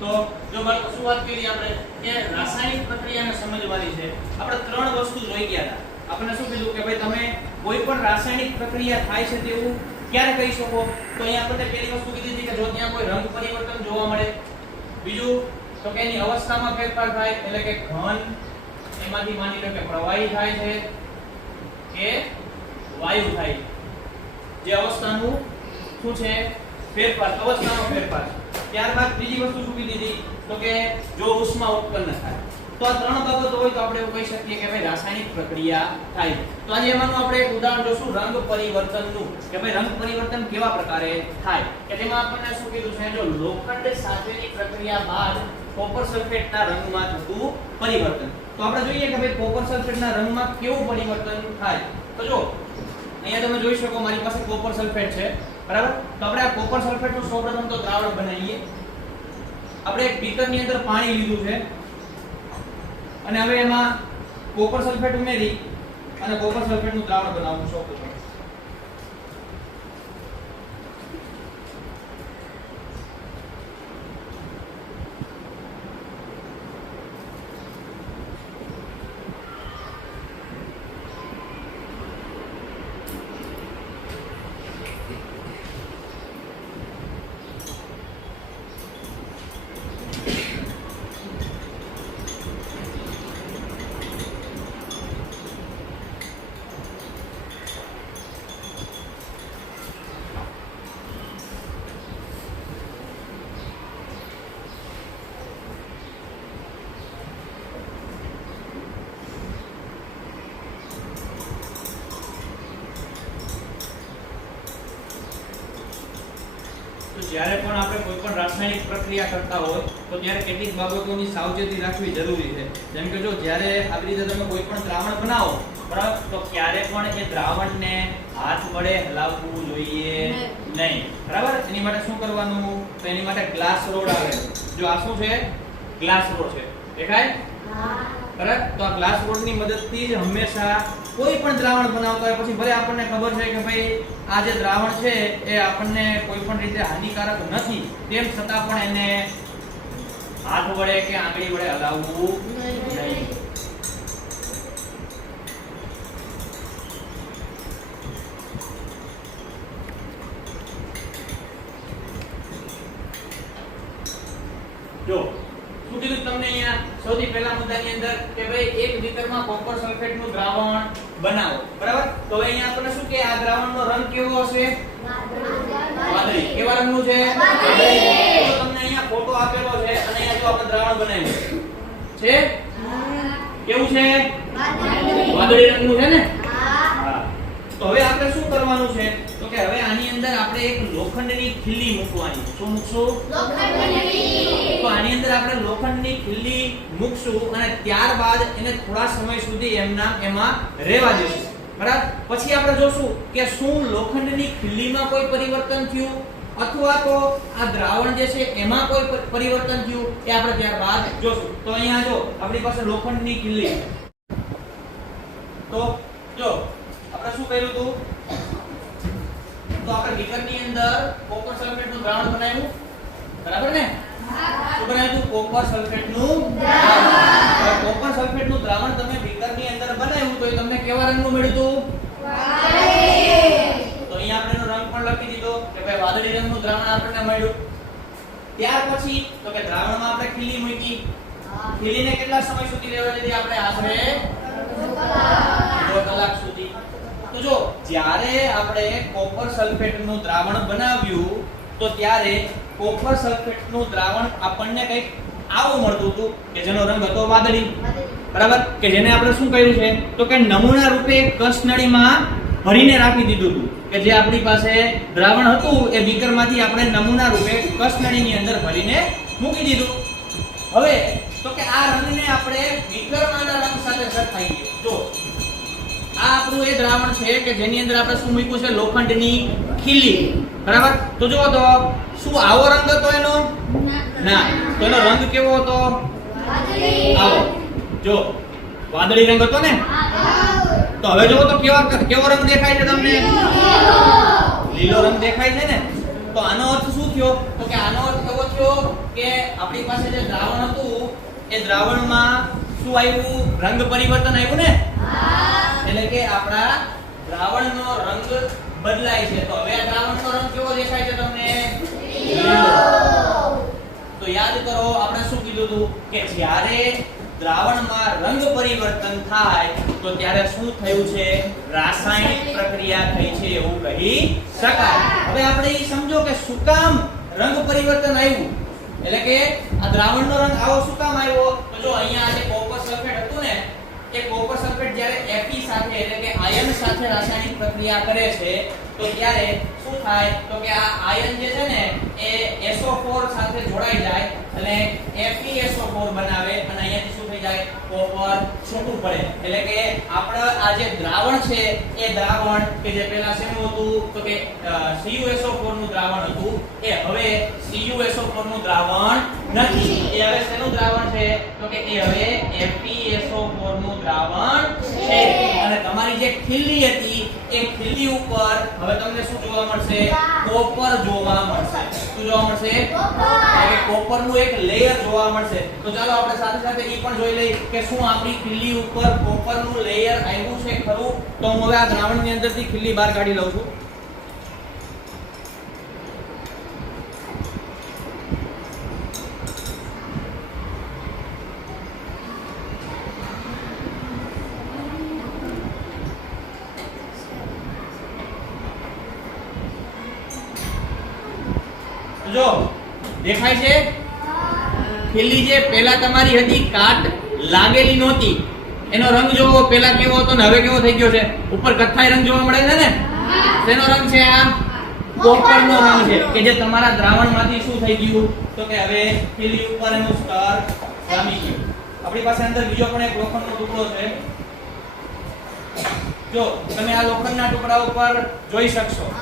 તો જો બાળકો શું વાત કરી આપણે? કે રાસાયણિક પ્રક્રિયાને સમજવાની છે. આપણે ત્રણ વસ્તુ જોઈ ગયા હતા. આપણે શું કીધું કે ભાઈ તમે કોઈ પણ રાસાયણિક પ્રક્રિયા થાય છે તેવું ક્યારે કહી શકો? તો અહીંયા આપણે પહેલી વસ્તુ કીધી હતી કે જો ત્યાં કોઈ રંગ પરિવર્તન જોવા મળે. બીજું, તો કે એની અવસ્થામાં ફેરફાર થાય, એટલે કે ઘન એમાંથી માની લો કે પ્રવાહી થાય છે, કે વાયુ થાય જે અવસ્થાનું શું છે? ફેરફાર, અવસ્થાનો ફેરફાર ત્યારબાદ ત્રીજી વસ્તુ કીધી હતી તો કે જો ઉષ્મા ઉત્પન્ન થાય. તો આ ત્રણ બાબતો હોય તો આપણે એવું કહી શકીએ કે ભાઈ રાસાયણિક પ્રક્રિયા થાય. તો આજે એમાંનું આપણે એક ઉદાહરણ જોશું, રંગ પરિવર્તનનું, કે ભાઈ રંગ પરિવર્તન કેવા પ્રકારે થાય. કે તેમાં આપણને શું કીધું છે, જો લોખંડ સાથેની પ્રક્રિયા બાદ કોપર સલ્ફેટના રંગમાં થતું પરિવર્તન. તો આપણે જોઈએ કે ભાઈ કોપર સલ્ફેટના રંગમાં કેવું પરિવર્તન થાય. તો જો, અહીંયા તમે જોઈ શકો મારી પાસે કોપર સલ્ફેટ છે. બરાબર? તો આપણે આ કોપર સલ્ફેટનું સૌપ્રથમ તો દ્રાવણ બનાવીએ. આપણે એક બીકરની અંદર પાણી લીધું છે. અને હવે એમાં કોપર સલ્ફેટ ઉમેરી અને કોપર સલ્ફેટનું દ્રાવણ બનાવવું સૌપ્રથમ જ્યારે પણ આપણે કોઈ પણ રાસાયણિક પ્રક્રિયા કરતા હોય તો ત્યારે કેટલીક બાબતોની સાવચેતી રાખવી જરૂરી છે. જેમ કે જો જ્યારે આવી રીતે તમે કોઈ પણ દ્રાવણ બનાવો બરાબર? તો ક્યારે પણ એ દ્રાવણને હાથ વડે હલાવવું જોઈએ નહીં. બરાબર? એની માટે શું કરવાનું? તો એની માટે ગ્લાસ રોડ આવે. જો આ શું છે? ગ્લાસ રોડ છે. દેખાય? બરાબર? તો આ ગ્લાસ રોડની મદદથી જ હંમેશા કોઈ પણ દ્રાવણ બનાવતા હોય, પછી ભલે આપણને ખબર છે કે ભાઈ આ જે દ્રાવણ છે એ આપણને કોઈ પણ રીતે હાનિકારક નથી, તેમ છતાં પણ એને હાથ વડે કે આંગળી વડે હલાવવું નહીં. જો શું કીધું તમને અહીંયા સૌથી પહેલા મુદ્દાની અંદર કે ભાઈ 1 લિટરમાં કોપર સલ્ફેટનું દ્રાવણ બનાવો. બરાબર? તો હવે અહીંયા આપણે શું કે આ દ્રાવણનો રંગ કેવો હશે? વાદળી. કેવા રંગનું છે? વાદળી. તો તમને અહીંયા ફોટો આપેલો છે અને અહીંયા જો આપણે દ્રાવણ બનાવ્યું. છે? કેવું છે? વાદળી રંગનું છે ને? કરવાનું છે? તો કે હવે આની અંદર આપણે એક લોખંડની ખીલી મૂકવાની. શું મૂકશું? તો આની અંદર આપણે લોખંડની ખીલી મૂકશું અને ત્યારબાદ એને થોડા સમય સુધી એમના એમાં રહેવા દેશું. બરાબર? પછી આપણે જોશું કે શું લોખંડની ખીલીમાં કોઈ પરિવર્તન થયું? અથવા તો આ દ્રાવણ જે છે એમાં કોઈ પરિવર્તન થયું? એ આપણે ત્યારબાદ જોશું. તો અહીંયા જો આપણી પાસે લોખંડની ખીલી તો જો આપણે શું કર્યું હતું તો આપણે બીકરની અંદર કોપર સલ્ફેટનું દ્રાવણ બનાવ્યું. બરાબર ને? શું બનાવ્યું? કોપર સલ્ફેટનું દ્રાવણ. કોપર સલ્ફેટનું દ્રાવણ તમે બીકરની અંદર બનાવ્યું તો એ તમને કેવા રંગનું મળ્યું તો અહીંયા આપણે એનો રંગ પણ લખી દીધો કે ભાઈ વાદળી રંગનું દ્રાવણ આપણને મળ્યું. ત્યાર પછી તો કે દ્રાવણમાં આપણે ખીલી મૂકી. ખીલીને કેટલા સમય સુધી રહેવા દીધી આપણે? આશરે દોઢ કલાક સુધી. તો જો જ્યારે આપણે કોપર સલ્ફેટનું દ્રાવણ બનાવ્યું તો ત્યારે કોપર સલ્ફેટનું દ્રાવણ આપણને કંઈક આવું મળતું હતું કે જેનો રંગ હતો વાદળી. બરાબર? કે જેને આપણે શું કહ્યું છે? તો કે નમૂના રૂપે કસનળીમાં ભરીને રાખી દીધું હતું. કે જે આપણી પાસે દ્રાવણ હતું એ બીકરમાંથી આપણે નમૂના રૂપે કસનળીની અંદર ભરીને મૂકી દીધું. હવે તો કે આ રંગને આપણે બીકરમાંના રંગ સાથે સરખાઈએ જો આ આપણું એ દ્રાવણ છે કે જેની અંદર આપણે શું મૂક્યું છે? લોખંડની ખીલી. બરાબર? તો જુઓ તો, શું આવો રંગ હતો એનો? ના. તો એનો રંગ કેવો હતો? આવો. જો, વાદળી રંગ હતો ને? તો હવે જુઓ તો કેવા કેવો રંગ દેખાય છે તમને? લીલો રંગ દેખાય છે ને? તો આનો અર્થ શું થયો? તો કે આનો અર્થ એવો થયો કે આપણી પાસે જે દ્રાવણ હતું, એ દ્રાવણમાં શું આવ્યું? રંગ પરિવર્તન આવ્યું ને? એટલે કે આપણા દ્રાવણનો રંગ બદલાય છે. તો હવે આ દ્રાવણનો રંગ કેવો દેખાય છે તમને? તો યાદ કરો આપણે શું કીધું હતું? કે જ્યારે દ્રાવણમાં રંગ પરિવર્તન થાય તો ત્યારે શું થયું છે? રાસાયણિક પ્રક્રિયા થઈ છે એવું કહી શકાય. હવે આપણે એ સમજો કે શું કામ રંગ પરિવર્તન આવ્યું? એટલે કે આ દ્રાવણનો રંગ આવો શું કામ આવ્યો? તો જો અહીંયા આ જે કોપર સલ્ફેટ હતું ને એ કોપર સલ્ફેટ જ્યારે સાથે એટલે કે આયન સાથે રાસાયણિક પ્રક્રિયા કરે છે, તો ત્યારે શું થાય? તો કે આ આયન જે છે ને, એ SO4 સાથે જોડાઈ જાય અને FeSO4 બનાવે અને અહીંયા જાય કોપર છૂટું પડે. એટલે કે આપણો આ જે દ્રાવણ છે એ દ્રાવણ કે જે પહેલા શેનું હતું તો કે CuSO4 નું દ્રાવણ હતું એ હવે CuSO4 નું દ્રાવણ નથી. એ હવે શેનું દ્રાવણ છે? તો કે એ હવે FeSO4 નું દ્રાવણ છે. અને તમારી જે ખીલ્લી હતી એ ખીલ્લી ઉપર હવે તમને શું જોવા મળશે? કોપર જોવા મળશે. શું જોવા મળશે? એટલે કોપરનું એક લેયર જોવા મળશે. તો ચાલો આપણે સાથે સાથે એ પણ જોઈ કે શું આપણી ખીલી ઉપર કોપરનું લેયર આવ્યું છે ખરું? તો હું હવે આ દ્રાવણની અંદરથી ખીલી બહાર કાઢી લઉં છું. જો દેખાય છે? ખીલ્લી જે પહેલા તમારી હતી કાટ લાગેલી નહોતી. એનો રંગ જોવો પહેલા કેવો હતો ને હવે કેવો થઈ ગયો છે? ઉપર કથ્થાઈ રંગ જોવા મળે છે ને? તેનો રંગ છે આ કોપરનો રંગ છે. કે જે તમારા દ્રાવણમાંથી શું થઈ ગયું? તો કે હવે ખીલી ઉપર એનું સ્તર જામી ગયું. આપણી પાસે અંદર બીજો પણ એક લોખંડનો ટુકડો છે. જો, તમે આ લોખંડના ટુકડા ઉપર જોઈ શકશો.